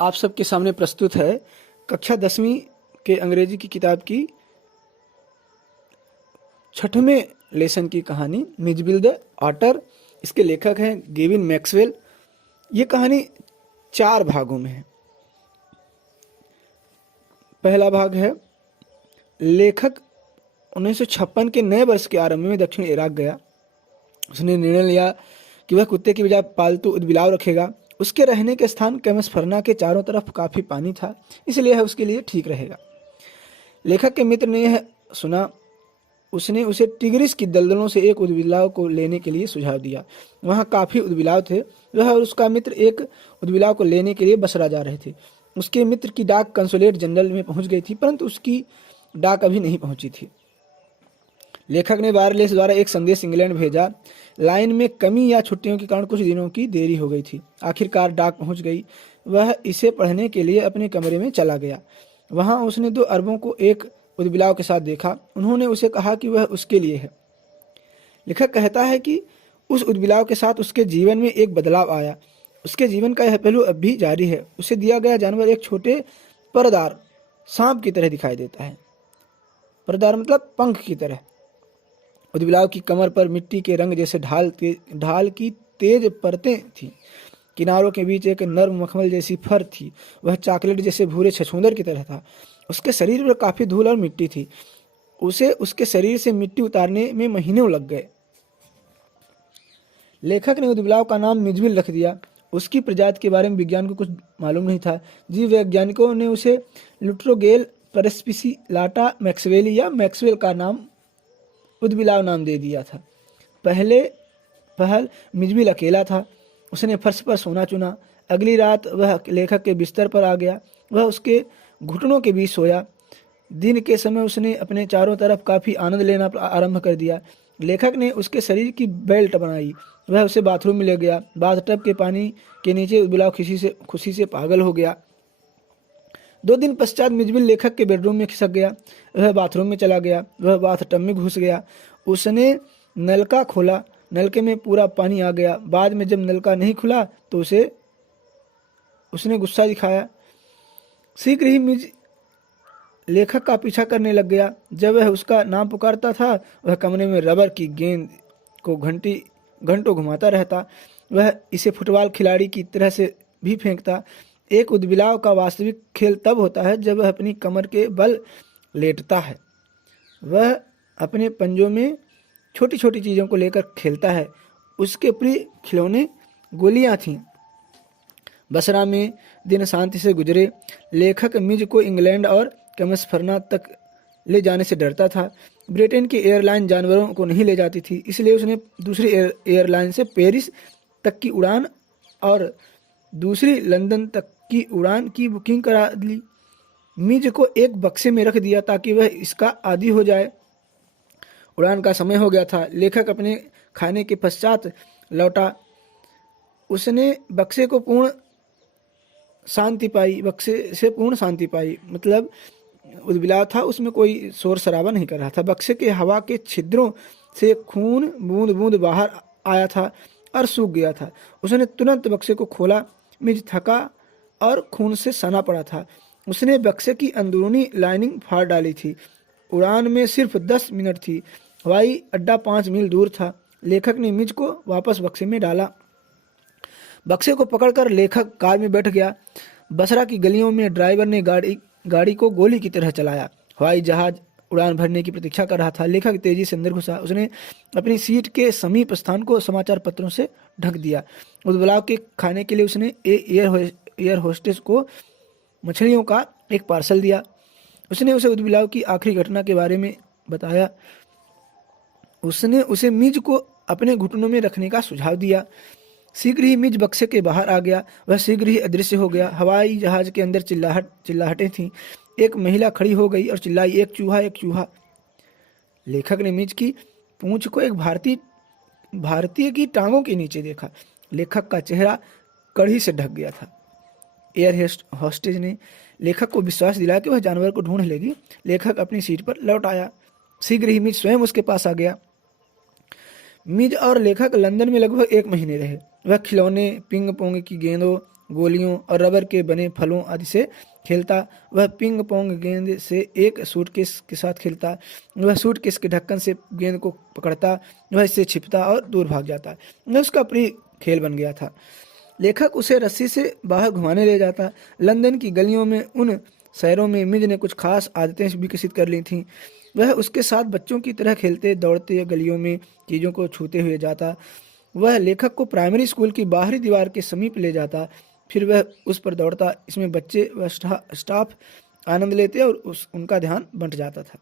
आप सबके सामने प्रस्तुत है कक्षा 10वीं के अंग्रेजी की किताब की 6वें लेसन की कहानी मिजबिल द ऑटर। इसके लेखक हैं गेविन मैक्सवेल। ये कहानी 4 भागों में है। पहला भाग है, लेखक 1956 के नए वर्ष के आरंभ में दक्षिण इराक गया। उसने निर्णय लिया कि वह कुत्ते की बजाय पालतू उदबिलाव रखेगा। उसके रहने के स्थान केमसफरना के चारों तरफ काफी पानी था, इसलिए यह उसके लिए ठीक रहेगा। लेखक के मित्र ने यह सुना। उसने उसे टिग्रिस की दलदलों से एक उदबिलाव को लेने के लिए सुझाव दिया। वहां काफी उदबिलाव थे। वह और उसका मित्र एक उदबिलाव को लेने के लिए बसरा जा रहे थे। उसके मित्र की डाक कंसुलेट जनरल में पहुंच गई थी, परंतु उसकी डाक अभी नहीं पहुंची थी। लेखक ने वायरलेस द्वारा एक संदेश इंग्लैंड भेजा। लाइन में कमी या छुट्टियों के कारण कुछ दिनों की देरी हो गई थी। आखिरकार डाक पहुंच गई। वह इसे पढ़ने के लिए अपने कमरे में चला गया। वहां उसने 2 अरबों को एक उदबिलाव के साथ देखा। उन्होंने उसे कहा कि वह उसके लिए है। लेखक कहता है कि उस उदबिलाव के साथ उसके जीवन में एक बदलाव आया। उसके जीवन का यह पहलू अब भी जारी है। उसे दिया गया जानवर एक छोटे परदार सांप की तरह दिखाई देता है। परदार मतलब पंख की तरह। उदबिलाव की कमर पर मिट्टी के रंग जैसे ढाल की तेज परतें थीं। किनारों के बीच एक नर्म मखमल जैसी फर थी। वह चॉकलेट जैसे भूरे छछूंदर की तरह था। उसके शरीर पर काफी धूल और मिट्टी थी। उसे उसके शरीर से मिट्टी उतारने में महीनों लग गए। लेखक ने उदबिलाव का नाम मिजबिल रख दिया। उसकी प्रजाति के बारे में विज्ञान को कुछ मालूम नहीं था। जीव वैज्ञानिकों ने उसे लुट्रोगेल परस्पिसिलाटा मैक्सवेली या मैक्सवेल का नाम उदबिलाव नाम दे दिया था। पहल मिजबिल अकेला था। उसने फर्श पर सोना चुना। अगली रात वह लेखक के बिस्तर पर आ गया। वह उसके घुटनों के बीच सोया। दिन के समय उसने अपने चारों तरफ काफी आनंद लेना आरंभ कर दिया। लेखक ने उसके शरीर की बेल्ट बनाई। वह उसे बाथरूम में ले गया। बाथटब के पानी के नीचे उदबिलाव खुशी से पागल हो गया। 2 दिन पश्चात मिजबिल लेखक के बेडरूम में खिसक गया। वह बाथरूम में चला गया। वह बाथटब में घुस गया। उसने नलका खोला। नलके में पूरा पानी आ गया। बाद में जब नलका नहीं खुला तो उसने गुस्सा दिखाया। शीघ्र ही मिज लेखक का पीछा करने लग गया। जब वह उसका नाम पुकारता था, वह कमरे में रबर की गेंद को घंटों घुमाता रहता। वह इसे फुटबॉल खिलाड़ी की तरह से भी फेंकता। एक उदबिलाव का वास्तविक खेल तब होता है जब वह अपनी कमर के बल लेटता है। वह अपने पंजों में छोटी छोटी चीजों को लेकर खेलता है। उसके प्रिय खिलौने गोलियां थीं। बसरा में दिन शांति से गुजरे। लेखक मिज को इंग्लैंड और केमसफरना तक ले जाने से डरता था। ब्रिटेन की एयरलाइन जानवरों को नहीं ले जाती थी, इसलिए उसने दूसरी एयरलाइन से पेरिस तक की उड़ान और दूसरी लंदन तक की उड़ान की बुकिंग करा ली। मिज को एक बक्से में रख दिया ताकि वह इसका आदी हो जाए। उड़ान का समय हो गया था। लेखक अपने खाने के पश्चात लौटा। उसने बक्से से पूर्ण शांति पाई। मतलब उदबिलाव था, उसमें कोई शोर शराबा नहीं कर रहा था। बक्से के हवा के छिद्रों से खून बूंद बूंद बाहर आया था और सूख गया था। उसने तुरंत बक्से को खोला। मिज थका और खून से सना पड़ा था। उसने बक्से की अंदरूनी लाइनिंग फाड़ डाली थी। उड़ान में सिर्फ 10 मिनट थी। हवाई अड्डा 5 मील दूर था। लेखक ने मिज को वापस बक्से में डाला। बक्से को पकड़कर लेखक कार में बैठ गया। बसरा की गलियों में ड्राइवर ने गाड़ी को गोली की तरह चलाया। हवाई जहाज उड़ान भरने की प्रतीक्षा कर रहा था। लेखक तेजी से अंदर घुसा। उसने अपनी सीट के समीप स्थान को समाचार पत्रों से ढक दिया। उदबिलाव के खाने के लिए उसने एयर होस्टेस को मछलियों का एक पार्सल दिया। उसने उसे उदबिलाव की आखिरी घटना के बारे में बताया। उसने उसे मिज को अपने घुटनों में रखने का सुझाव दिया। शीघ्र ही मिज बक्से के बाहर आ गया। वह शीघ्र ही अदृश्य हो गया। हवाई जहाज के अंदर चिल्लाहटें थीं। एक महिला खड़ी हो गई और चिल्लाई, एक चूहा, एक चूहा। लेखक ने मिज की पूंछ को एक भारतीय की टांगों के नीचे देखा। लेखक का चेहरा कड़ी से ढक गया था। एयर होस्टेज ने लेखक को विश्वास दिलाया कि वह जानवर को ढूंढ लेगी। लेखक अपनी सीट पर लौट आया। शीघ्र ही मिज स्वयं उसके पास आ गया। मिज और लेखक लंदन में लगभग 1 महीने रहे। वह खिलौने, पिंग पोंग की गेंदों, गोलियों और रबर के बने फलों आदि से खेलता। वह पिंग पोंग गेंद से एक सूटकेस के साथ खेलता। वह सूटकेस के ढक्कन से गेंद को पकड़ता। वह इससे छिपता और दूर भाग जाता। वह उसका प्रिय खेल बन गया था। लेखक उसे रस्सी से बाहर घुमाने ले जाता। लंदन की गलियों में उन शहरों में मिज ने कुछ खास आदतें विकसित कर ली थीं। वह उसके साथ बच्चों की तरह खेलते दौड़ते गलियों में चीज़ों को छूते हुए जाता। वह लेखक को प्राइमरी स्कूल की बाहरी दीवार के समीप ले जाता। फिर वह उस पर दौड़ता। इसमें बच्चे व स्टाफ आनंद लेते और उनका ध्यान बंट जाता था।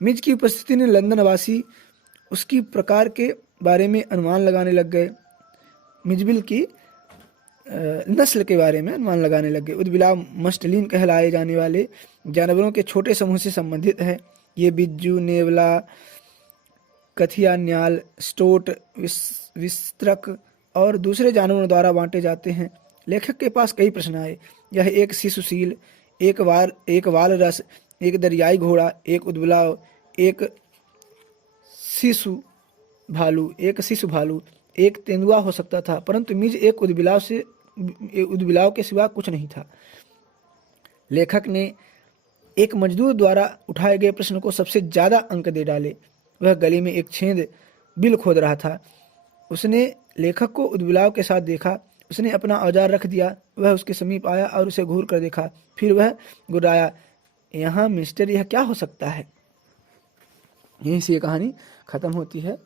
मिज की उपस्थिति ने लंदनवासी उसकी प्रकार के बारे में अनुमान लगाने लग गए। मिजबिल की नस्ल के बारे में अनुमान लगाने लग गए। उदबिलाव मस्टलिन कहलाए जाने वाले जानवरों के छोटे समूह से संबंधित है। ये बिज्जू, नेवला, कथिया, न्याल, स्टोट, विस्तरक और दूसरे जानवरों द्वारा बांटे जाते हैं। लेखक के पास कई प्रश्न आए। यह एक शिशुशील, एक वालरस, एक दरियाई घोड़ा, एक उदबिलाव, एक शिशु भालू, एक तेंदुआ हो सकता था, परंतु मिज एक उदबिलाव के सिवा कुछ नहीं था। लेखक ने एक मजदूर द्वारा उठाए गए प्रश्न को सबसे ज्यादा अंक दे डाले। वह गली में एक छेद बिल खोद रहा था। उसने लेखक को उदबिलाव के साथ देखा। उसने अपना औजार रख दिया। वह उसके समीप आया और उसे घूर कर देखा। फिर वह गुर्राया, यहाँ मिस्टर, यह क्या हो सकता है। यहीं से ये कहानी खत्म होती है।